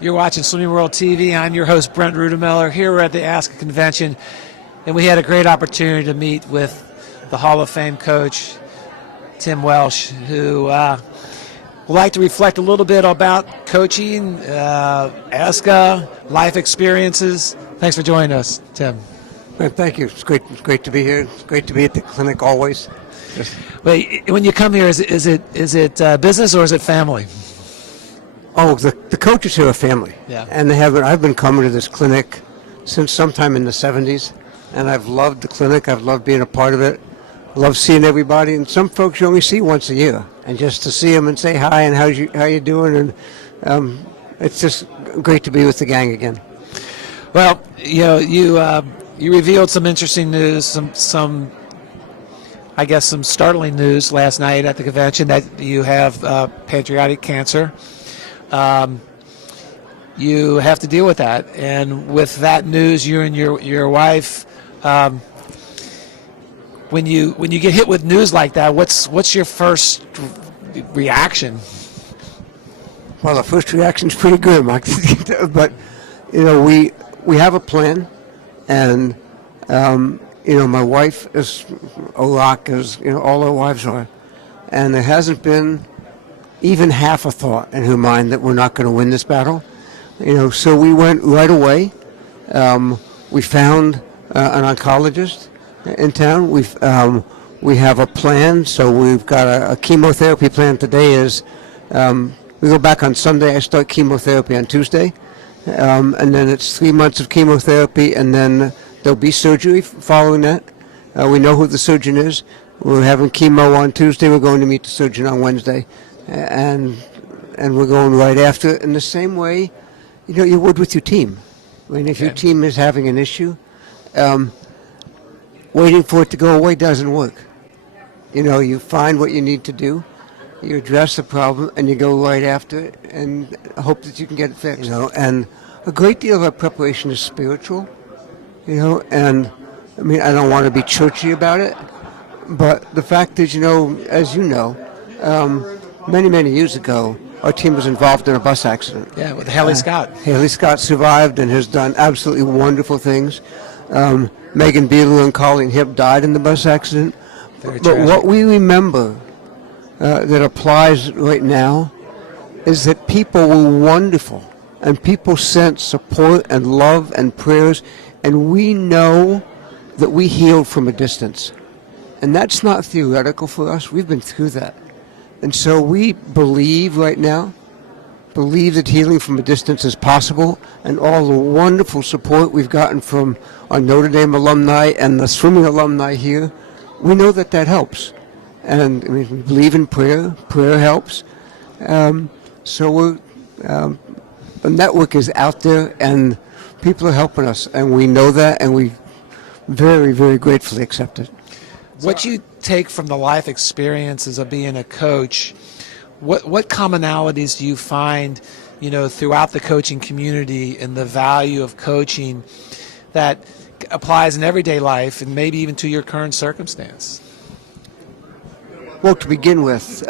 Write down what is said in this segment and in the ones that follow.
You're watching Swimming World TV. I'm your host, Brent Rudemiller. Here we're at the ASCA convention, and we had a great opportunity to meet with the Hall of Fame coach, Tim Welsh, who would like to reflect a little bit about coaching, ASCA, life experiences. Thanks for joining us, Tim. Well, thank you. It's great to be here. It's great to be at the clinic always. Wait, when you come here, is it business or is it family? Oh, the coaches here are family. Yeah. And I've been coming to this clinic since sometime in the 70s, and I've loved the clinic. I've loved being a part of it. Love seeing everybody, and some folks you only see once a year, and just to see them and say hi and how you doing, and it's just great to be with the gang again. Well, you revealed some interesting news, some startling news last night at the convention that you have pancreatic cancer. You have to deal with that, and with that news, you and your wife, when you get hit with news like that, what's your first reaction? Well, the first reaction is pretty good, Mike. But we have a plan, and my wife is a rock, as all our wives are, and there hasn't been even half a thought in her mind that we're not going to win this battle. So we went right away. We found an oncologist in town. We have a plan. So we've got a chemotherapy plan. Today is we go back on Sunday. I start chemotherapy on Tuesday, and then it's 3 months of chemotherapy, and then there'll be surgery following that. We know who the surgeon is. We're having chemo on Tuesday. We're going to meet the surgeon on Wednesday. And we're going right after it in the same way, you would with your team. I mean, if your team is having an issue, waiting for it to go away doesn't work. You find what you need to do, you address the problem, and you go right after it and hope that you can get it fixed. And a great deal of our preparation is spiritual, and I mean, I don't want to be churchy about it, but the fact is, as you know, many years ago, our team was involved in a bus accident. Yeah, with Haley Scott. Haley Scott survived and has done absolutely wonderful things. Megan Beadle and Colleen Hibb died in the bus accident. But what we remember that applies right now is that people were wonderful, and people sent support and love and prayers, and we know that we healed from a distance. And that's not theoretical for us. We've been through that. And so we believe right now, that healing from a distance is possible, and all the wonderful support we've gotten from our Notre Dame alumni and the swimming alumni here, we know that helps. And we believe in prayer. Prayer helps. So the network is out there, and people are helping us, and we know that, and we very, very gratefully accept it. What you take from the life experiences of being a coach, what commonalities do you find, throughout the coaching community and the value of coaching that applies in everyday life and maybe even to your current circumstance? Well, to begin with,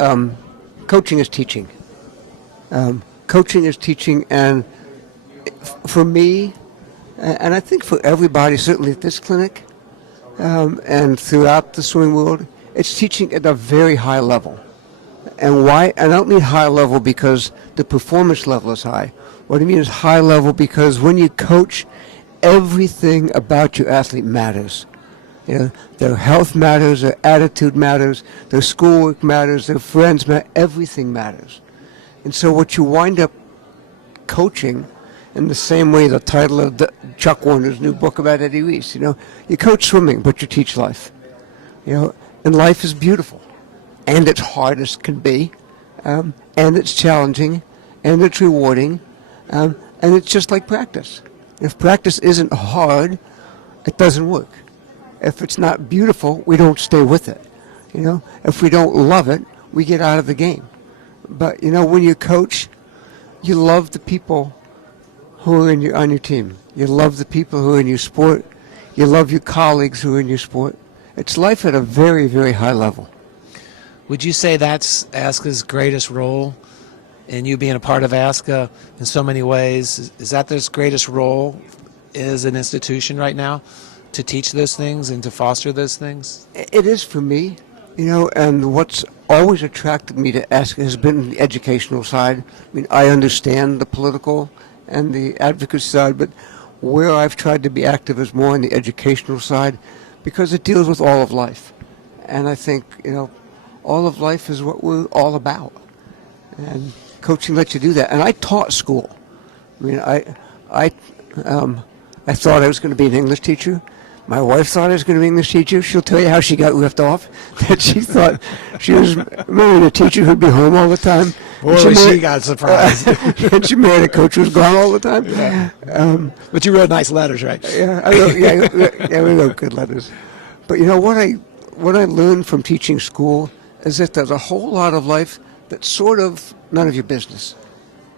coaching is teaching. Coaching is teaching, and for me, and I think for everybody, certainly at this clinic, and throughout the swimming world, it's teaching at a very high level. And why? I don't mean high level because the performance level is high. What I mean is high level because when you coach, everything about your athlete matters. Their health matters, their attitude matters, their schoolwork matters, their friends matter, everything matters. And so what you wind up coaching, in the same way the title of Chuck Warner's new book about Eddie Reese, you coach swimming, but you teach life. And life is beautiful, and it's hard as can be, and it's challenging, and it's rewarding, and it's just like practice. If practice isn't hard, it doesn't work. If it's not beautiful, we don't stay with it. If we don't love it, we get out of the game. But when you coach, you love the people who are on your team. You love the people who are in your sport. You love your colleagues who are in your sport. It's life at a very, very high level. Would you say that's ASCA's greatest role, and you being a part of ASCA in so many ways? Is that this greatest role as an institution right now, to teach those things and to foster those things? It is for me, and what's always attracted me to ASCA has been the educational side. I mean, I understand the political and the advocacy side, but where I've tried to be active is more on the educational side, because it deals with all of life. And I think, all of life is what we're all about. And coaching lets you do that. And I taught school. I mean, I thought I was going to be an English teacher. My wife thought I was going to be an English teacher. She'll tell you how she got ripped off. That she thought she was marrying a teacher who'd be home all the time. Boy, she got surprised. And she married a coach who was gone all the time. Yeah. But you wrote nice letters, right? Yeah, we wrote good letters. But what I learned from teaching school is that there's a whole lot of life that's sort of none of your business.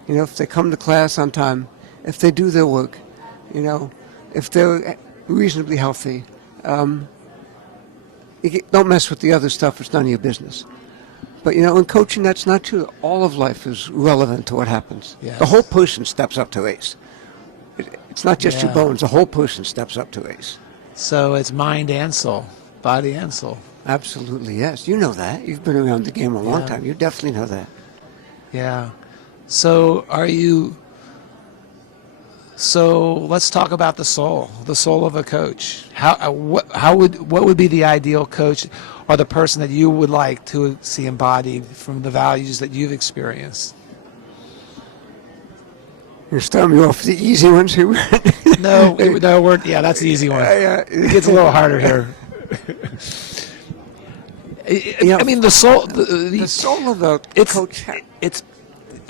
If they come to class on time, if they do their work, if they're reasonably healthy, don't mess with the other stuff. It's none of your business. But in coaching, that's not true. All of life is relevant to what happens. Yes. The whole person steps up to race. It's not just your Yeah. bones. The whole person steps up to race. So it's mind and soul, body and soul. Absolutely, yes. You know that. You've been around the game a long Yeah. time. You definitely know that. Yeah. So So let's talk about the soul of a coach. What would be the ideal coach, or the person that you would like to see embodied from the values that you've experienced? You're starting me off with the easy ones here. No, that's the easy one. It gets a little harder here. I mean, the soul. The soul of the coach.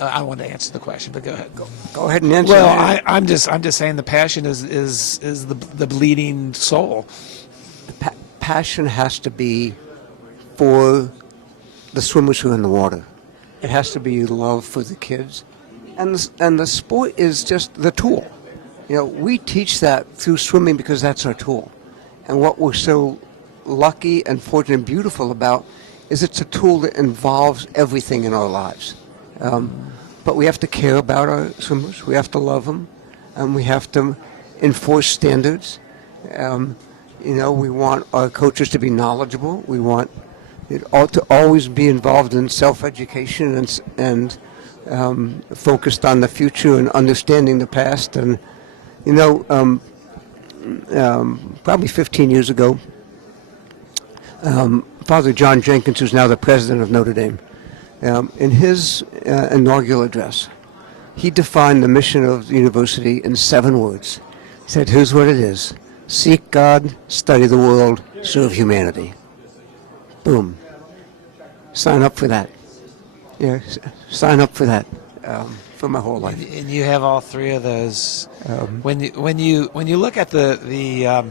I want to answer the question, but go ahead. Go ahead and answer. Well, I'm just saying the passion is the bleeding soul. Passion has to be for the swimmers who are in the water. It has to be love for the kids, and the sport is just the tool. We teach that through swimming because that's our tool, and what we're so lucky and fortunate and beautiful about is it's a tool that involves everything in our lives. But we have to care about our swimmers. We have to love them, and we have to enforce standards. We want our coaches to be knowledgeable. We want it all to always be involved in self-education and focused on the future and understanding the past. And probably 15 years ago, Father John Jenkins, who's now the president of Notre Dame, in his inaugural address, he defined the mission of the university in 7 words. He said, here's what it is: seek God, study the world, serve humanity. Boom. Sign up for that. Yeah, sign up for that for my whole life. And you have all 3 of those. When you look at the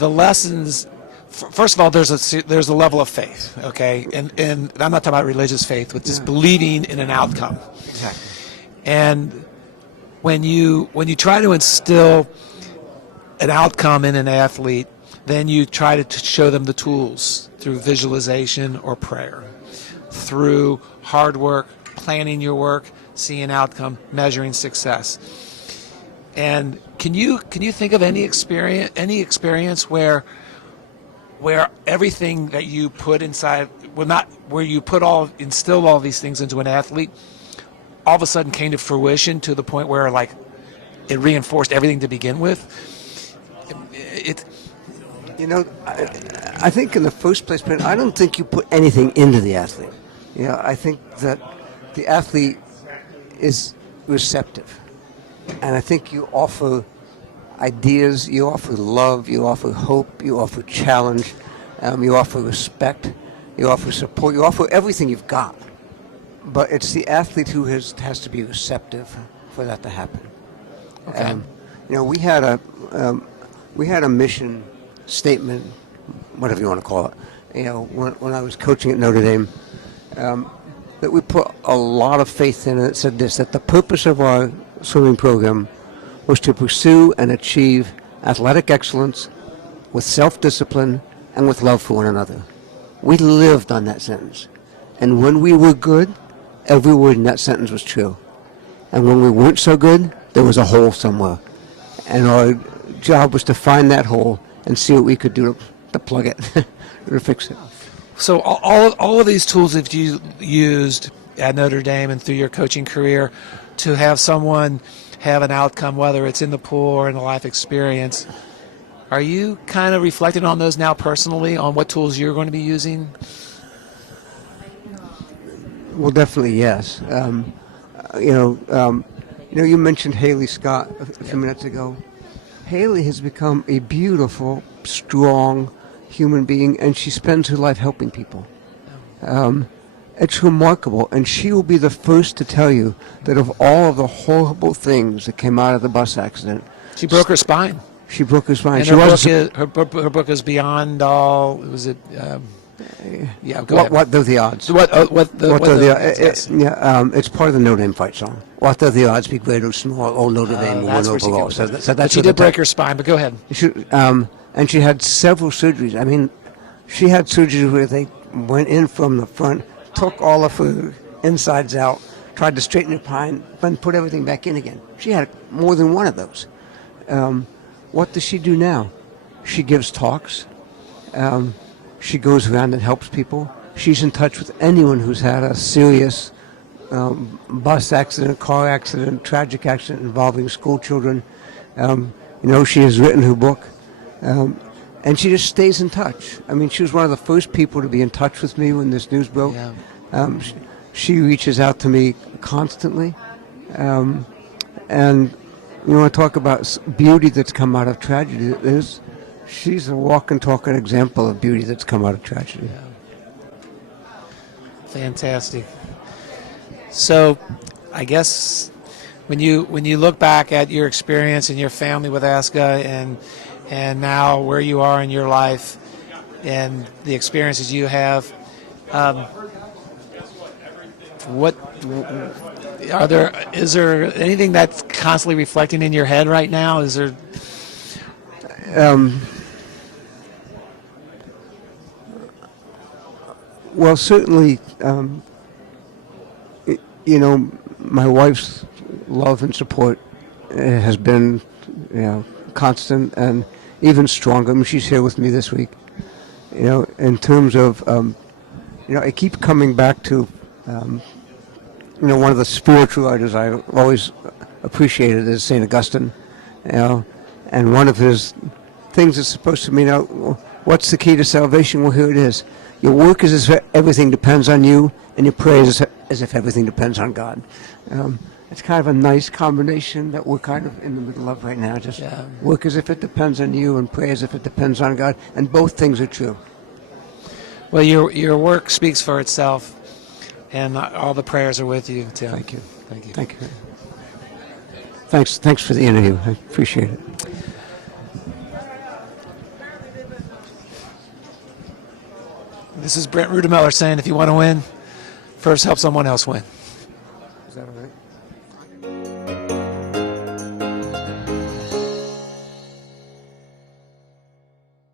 lessons. First of all, there's a level of faith, okay, and I'm not talking about religious faith, but just believing in an outcome. Exactly. And when you try to instill an outcome in an athlete, then you try to show them the tools through visualization or prayer, through hard work, planning your work, seeing outcome, measuring success. And can you think of any experience where everything that you put inside, where you instill all these things into an athlete, all of a sudden came to fruition to the point where it reinforced everything to begin with? I think in the first place, I don't think you put anything into the athlete. I think that the athlete is receptive, and I think you offer ideas, you offer love, you offer hope, you offer challenge, you offer respect, you offer support, you offer everything you've got. But it's the athlete who has to be receptive for that to happen. Okay. We had a mission statement, whatever you want to call it. When I was coaching at Notre Dame, that we put a lot of faith in, and it said this: that the purpose of our swimming program was to pursue and achieve athletic excellence with self-discipline and with love for one another. We lived on that sentence. And when we were good, every word in that sentence was true. And when we weren't so good, there was a hole somewhere. And our job was to find that hole and see what we could do to plug it, to fix it. So all of these tools that you used at Notre Dame and through your coaching career to have someone have an outcome, whether it's in the pool or in a life experience, are you kind of reflecting on those now personally, on what tools you're going to be using? Well, definitely yes. You mentioned Haley Scott a few minutes ago. Haley has become a beautiful, strong human being, and she spends her life helping people. It's remarkable, and she will be the first to tell you that of all of the horrible things that came out of the bus accident, She broke her spine. she broke her spine. And her book is Beyond All. Was it? Yeah, go ahead. What are the odds? What are the odds? Yes. It's part of the Notre Dame fight song. What are the odds, be great or small? Old Notre Dame will That's win where she overall. goes. So that's But she what did the break her spine, but go ahead. and she had several surgeries. I mean, she had surgeries where they went in from the front, took all of her insides out, tried to straighten her spine, then put everything back in again. She had more than one of those. What does she do now? She gives talks. She goes around and helps people. She's in touch with anyone who's had a serious bus accident, car accident, tragic accident involving school children. She has written her book. And she just stays in touch. I mean, she was one of the first people to be in touch with me when this news broke. Yeah. She reaches out to me constantly. And you want to talk about beauty that's come out of tragedy. She's a walking, talking example of beauty that's come out of tragedy. Fantastic. So, I guess when you look back at your experience and your family with ASCA and now where you are in your life and the experiences you have, is there anything that's constantly reflecting in your head right now? Is there? Well, certainly, my wife's love and support has been, constant and even stronger. I mean, she's here with me this week. In terms of, I keep coming back to, one of the spiritual writers I always appreciated is St. Augustine, and one of his things is supposed to mean, what's the key to salvation? Well, here it is. Your work is as if everything depends on you, and your praise is as if everything depends on God. It's kind of a nice combination that we're kind of in the middle of right now. Just work as if it depends on you, and pray as if it depends on God, and both things are true. Well, your work speaks for itself, and all the prayers are with you, Tim. Thank you. Thank you. Thank you. Thanks for the interview. I appreciate it. This is Brent Rudemeller saying, if you want to win, first help someone else win. Is that all right?